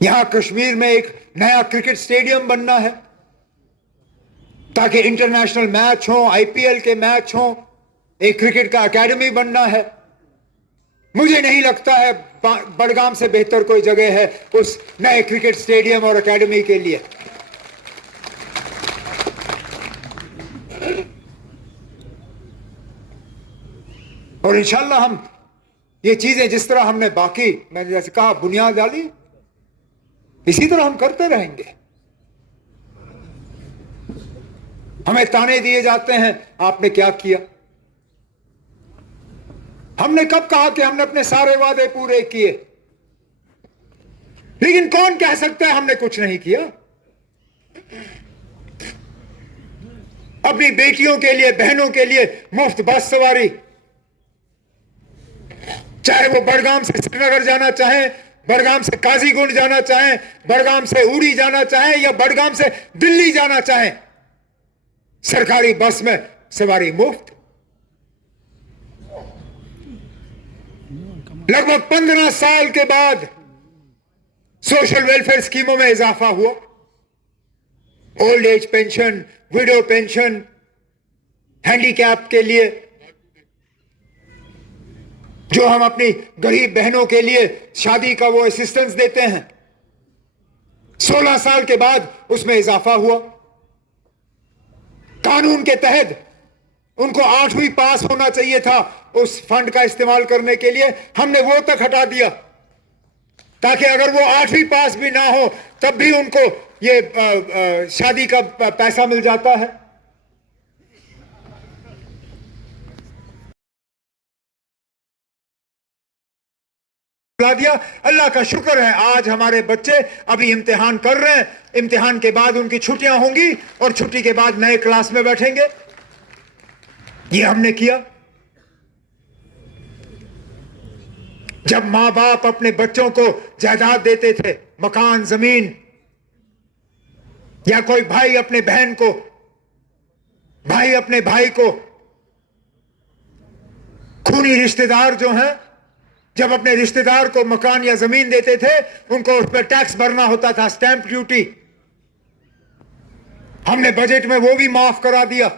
यहां कश्मीर में एक नया क्रिकेट स्टेडियम बनना है ताकि इंटरनेशनल मैच हो, आईपीएल के मैच हो, एक क्रिकेट का एकेडमी बनना है। मुझे नहीं लगता है बड़गाम से बेहतर कोई जगह है उस नए क्रिकेट स्टेडियम और एकेडमी के लिए। और इंशाल्लाह हम ये चीजें जिस तरह हमने बाकी, मैंने जैसे कहा, बुनियाद डाली, इसी तरह हम करते रहेंगे। हमें ताने दिए जाते हैं, आपने क्या किया? हमने कब कहा कि हमने अपने सारे वादे पूरे किए? लेकिन कौन कह सकता है हमने कुछ नहीं किया? अपनी बेटियों के लिए, बहनों के लिए मुफ्त बस सवारी, चाहे वो बड़गाम से श्रीनगर जाना चाहें, बड़गाम से काजीगुंड जाना चाहें, बड़गाम से उड़ी जाना चाहें या बड़गाम से दिल्ली जाना चाहें, सरकारी बस में सवारी मुफ्त। लगभग 15 साल के बाद सोशल वेलफेयर स्कीमों में इजाफा हुआ। Old age pension, window pension, handicap के लिए जो हम अपनी गरीब बहनों के लिए शादी का वो असिस्टेंस देते हैं, 16 साल के बाद उसमें इजाफा हुआ। कानून के तहत उनको 8वीं पास होना चाहिए था उस फंड का इस्तेमाल करने के लिए, हमने वो तक हटा दिया ताकि अगर वो 8वीं पास भी ना हो तब भी उनको ये शादी का पैसा मिल जाता है। बुला दिया। अल्लाह का शुक्र है आज हमारे बच्चे अभी इम्तिहान कर रहे हैं, इम्तिहान के बाद उनकी छुट्टियां होंगी और छुट्टी के बाद नए क्लास में बैठेंगे। ये हमने किया। जब मां बाप अपने बच्चों को जायदाद देते थे, मकान, जमीन, या कोई भाई अपने बहन को, भाई अपने भाई को, खूनी रिश्तेदार जो हैं, जब अपने रिश्तेदार को मकान या जमीन देते थे, उनको उस पर टैक्स भरना होता था, स्टैंप ड्यूटी। हमने बजट में वो भी माफ करा दिया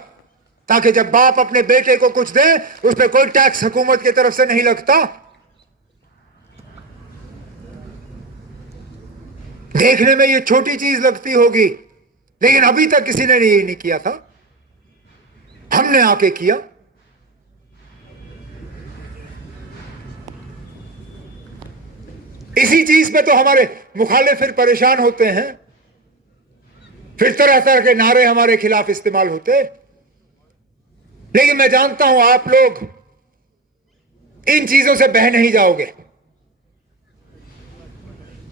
ताकि जब बाप अपने बेटे को कुछ दे उस पर कोई टैक्स हुकूमत की तरफ से नहीं लगता। देखने में ये छोटी चीज लगती होगी, लेकिन अभी तक किसी ने ये नहीं किया था, हमने आके किया। इसी चीज पे तो हमारे मुखालिफ फिर परेशान होते हैं, फिर तरह तरह के नारे हमारे खिलाफ इस्तेमाल होते। लेकिन मैं जानता हूं आप लोग इन चीजों से बह नहीं जाओगे।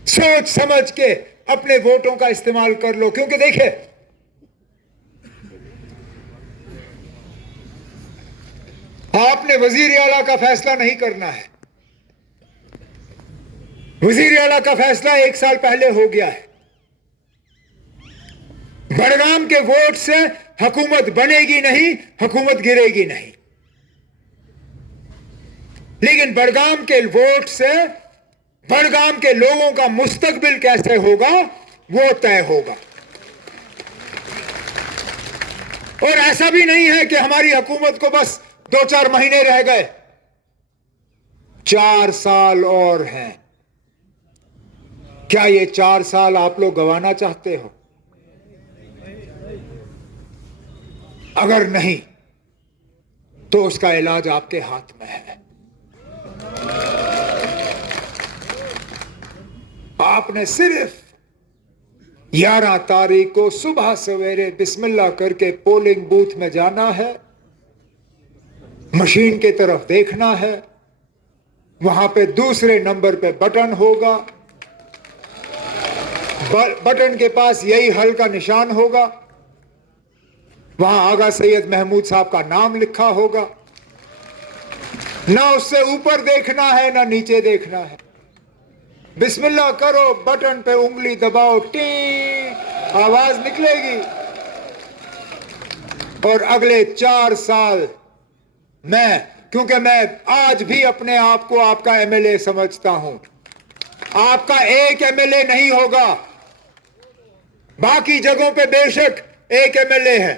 सोच समझ के अपने वोटों का इस्तेमाल कर लो, क्योंकि देखिए आपने वजीर आला का फैसला नहीं करना है। वजीर आला का फैसला 1 साल पहले हो गया है। बड़गाम के वोट से हुकूमत बनेगी नहीं, हुकूमत गिरेगी नहीं, लेकिन बड़गाम के वोट से बड़गाम के लोगों का मुस्तकबिल कैसे होगा वो तय होगा। और ऐसा भी नहीं है कि हमारी हुकूमत को बस 2-4 महीने रह गए, 4 साल और हैं। क्या ये 4 साल आप लोग गंवाना चाहते हो? अगर नहीं तो उसका इलाज आपके हाथ में है। आपने सिर्फ 11 तारीख को सुबह सवेरे बिस्मिल्लाह करके पोलिंग बूथ में जाना है, मशीन की तरफ देखना है, वहां पे दूसरे नंबर पे बटन होगा, बटन के पास यही हल का निशान होगा, वहां आगा सैयद महमूद साहब का नाम लिखा होगा। ना उससे ऊपर देखना है ना नीचे देखना है। बिस्मिल्लाह करो, बटन पे उंगली दबाओ, टी आवाज निकलेगी। और अगले 4 साल क्योंकि मैं आज भी अपने आप को आपका एमएलए समझता हूं, आपका एक एमएलए नहीं होगा। बाकी जगहों पे बेशक एक एमएलए है,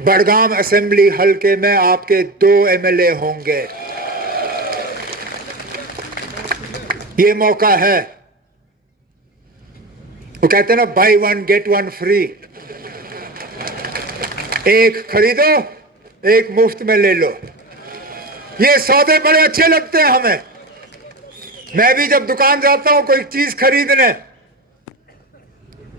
बड़गाम असेंबली हलके में आपके 2 एमएलए होंगे। ये मौका है। वो कहते हैं ना, बाय 1 गेट 1 फ्री। एक खरीदो, एक मुफ्त में ले लो। ये सौदे बड़े अच्छे लगते हैं हमें। मैं भी जब दुकान जाता हूं कोई चीज खरीदने,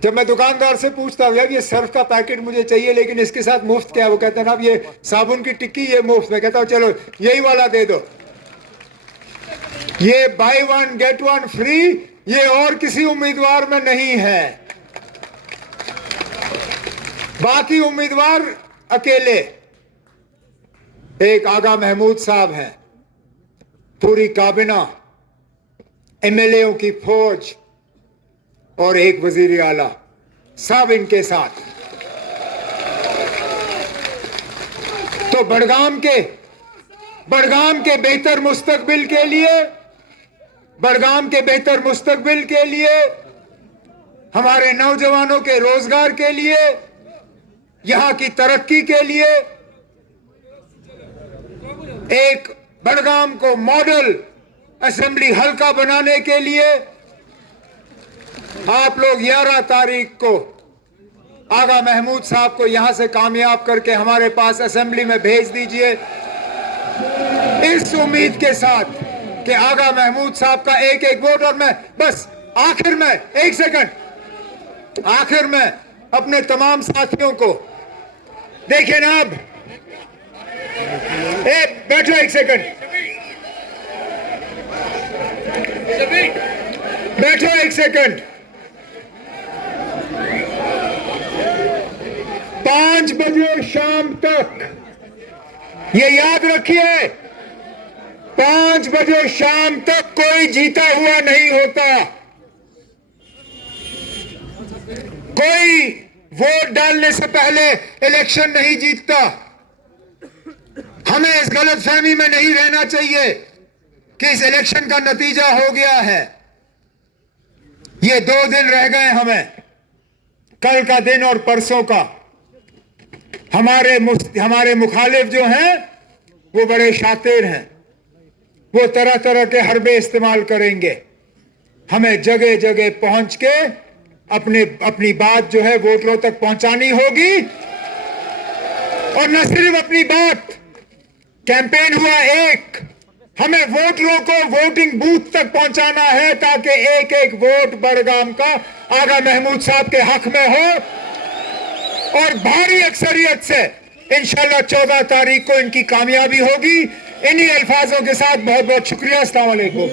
जब मैं दुकानदार से पूछता हूं यार ये सर्फ का पैकेट मुझे चाहिए लेकिन इसके साथ मुफ्त क्या है, वो कहते हैं ना अब ये साबुन की टिक्की ये मुफ्त। मैं कहता हूं चलो यही वाला दे दो। ये बाय 1 गेट 1 फ्री ये और किसी उम्मीदवार में नहीं है। बाकी उम्मीदवार अकेले, एक आगा महमूद साहब हैं, पूरी काबिना, एमएलएओं की फौज और एक वजीर आला, सब इनके साथ। तो बड़गाम के बेहतर मुस्तकबिल के लिए, बड़गाम के बेहतर मुस्तकबिल के लिए, हमारे नौजवानों के रोजगार के लिए, यहां की तरक्की के लिए, एक बड़गाम को मॉडल असेंबली हल्का बनाने के लिए आप लोग 11 तारीख को आगा महमूद साहब को यहां से कामयाब करके हमारे पास असेंबली में भेज दीजिए, इस उम्मीद के साथ कि आगा महमूद साहब का एक एक वोट। और मैं बस आखिर में 1 सेकंड, आखिर में अपने तमाम साथियों को देखिए ना, अब बैठो 1 सेकंड, बैठो 1 सेकंड। 5 बजे शाम तक ये याद रखिए, 5 बजे शाम तक कोई जीता हुआ नहीं होता। कोई वोट डालने से पहले इलेक्शन नहीं जीतता। हमें इस गलतफहमी में नहीं रहना चाहिए कि इस इलेक्शन का नतीजा हो गया है। ये 2 दिन रह गए हमें, कल का दिन और परसों का। हमारे मुखालिफ जो हैं वो बड़े शातिर हैं, वो तरह तरह के हरबे इस्तेमाल करेंगे। हमें जगह जगह पहुंच के अपनी बात जो है वोटरों तक पहुंचानी होगी। और न सिर्फ अपनी बात, कैंपेन हुआ एक, हमें वोटरों को वोटिंग बूथ तक पहुंचाना है ताकि एक एक वोट बड़गाम का आगा महमूद साहब के हक में हो और भारी अक्सरियत से इंशाल्लाह 14 तारीख को इनकी कामयाबी होगी। इन्हीं अल्फाजों के साथ बहुत बहुत शुक्रिया। अस्सलाम वालेकुम।